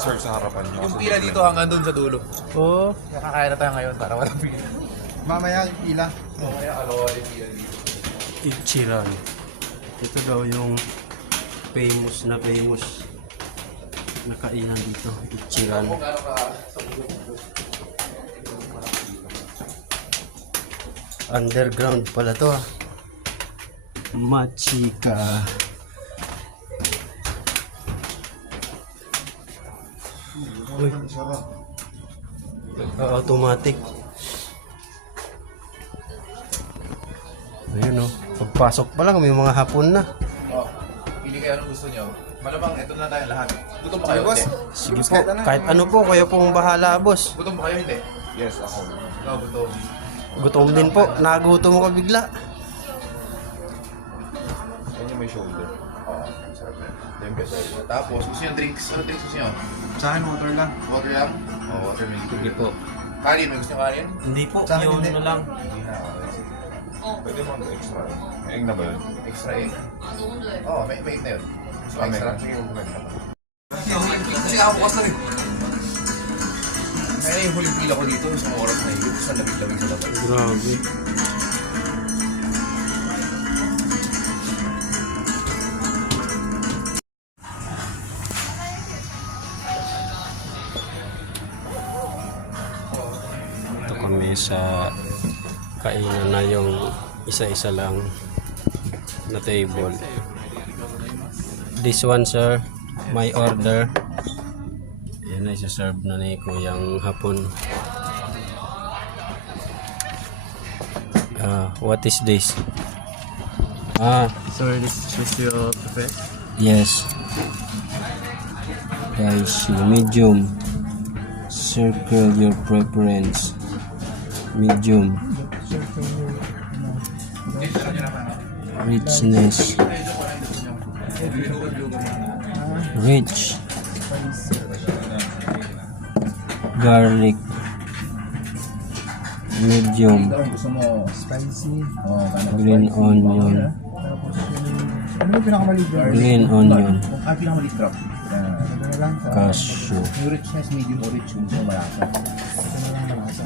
magsiserve sa harapan nyo. Yung pila dito hanggang dun sa dulo. Oo. Nakakaya na tayo ngayon para walang pila. Mamaya yung pila. Mamaya kalawa yung pila dito. Ichiran. Ito daw yung famous na kainan dito. Ichiran. Kung gano'n ka sa dulo. Underground pala to ah. Machika. Uy. Automatic. Ayun oh. Pagpasok pa lang may mga hapon na. Oh, pili kayo anong gusto nyo. Malamang ito na tayo lahat. Gutom ba kayo? boss? Hindi. Sige po. Kahit ano po, kayo pong bahala, boss. Gutom ba kayo? Hindi. Yes, ako. Ikaw gutom. Gutom din po. Nagutom ko bigla. Yan yung may shoulder. Oo. Sarap yan. Yung best. Tapos, gusto nyo drinks? Ano drinks gusto nyo? Sa akin, water lang. Water lang? Oo, water may Sige po. Kanin, may gusto nyo kanin? Hindi po. Sa akin Yun hindi. na lang. Hindi na. Okay, sige. Pwede mo extra. May egg na ba yun? Extra egg? Oo, may egg na yun. Gusto mo extra? Sige, huwag na. Kasi kakabukas na rin. Kaya yung huling pila ko dito, sa oras na yun, sa labig-labig sa labas. Grabe. Ito kami sa kainan na yung isa-isa lang na table. This one sir, my order. Yan na isa-serve na ni Kuyang hapon. What is this? Sorry, this is your buffet? Yes. Guys, medium. Circle your preference. Medium. Richness. Rich. Garlic. Medium. Gusto mo spicy? Oo, Green onion. ano yung pinakamaliit? Green onion. Pinakamaliit drop. Ito na lang. Cashew. Yung richness, medium o rich, kung gusto mo malasa. Ito na lang malasa.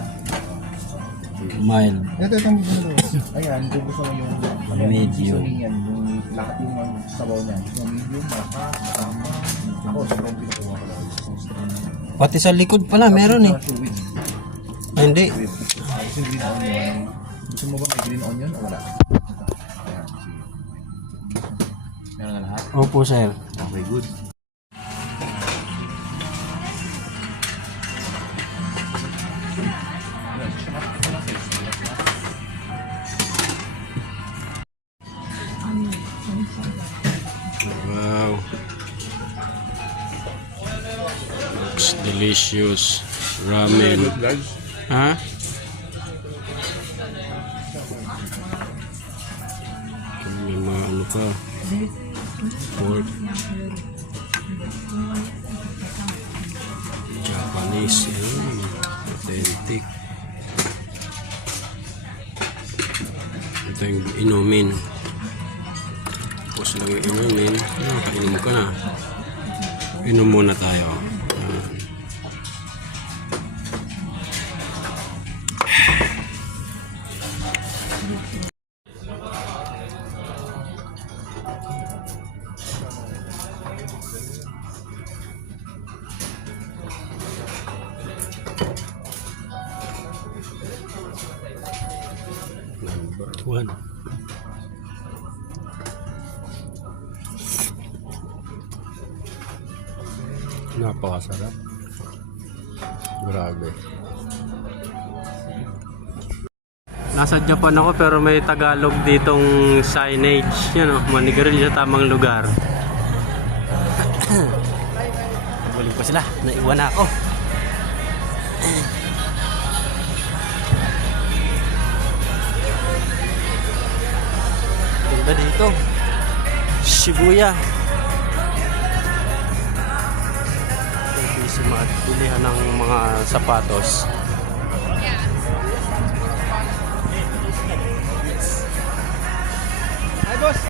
Mild. Ito itong medium na ayan, kung gusto mo yung Medium. seasoning yan, yung lahat yung sabaw niyan. Yung medium, malakas, matama. Ako, sobrang pinakuha ko lang. Pati sa likod pala, meron eh. Ay, hindi. Gusto yung green onion. Gusto mo ba may green onion o wala? Ayan, sige. Meron na lahat? Opo, sir. Okay, good. Wow. Looks delicious. Ramen. Ha? May mga ano pa. Pork. Japanese. Authentic. Ito yung inumin. Tapos lang yung inumin. Nakainom ka na. Inom muna tayo. Number 1. Napakasarap. Grabe. Nasa Japan ako pero may Tagalog ditong signage. Yan o, Manigarilyo sa tamang lugar. Nabulin ko sila. Naiwan na ako. Ganda dito. Shibuya. At bilihan ng mga sapatos. Hi boss!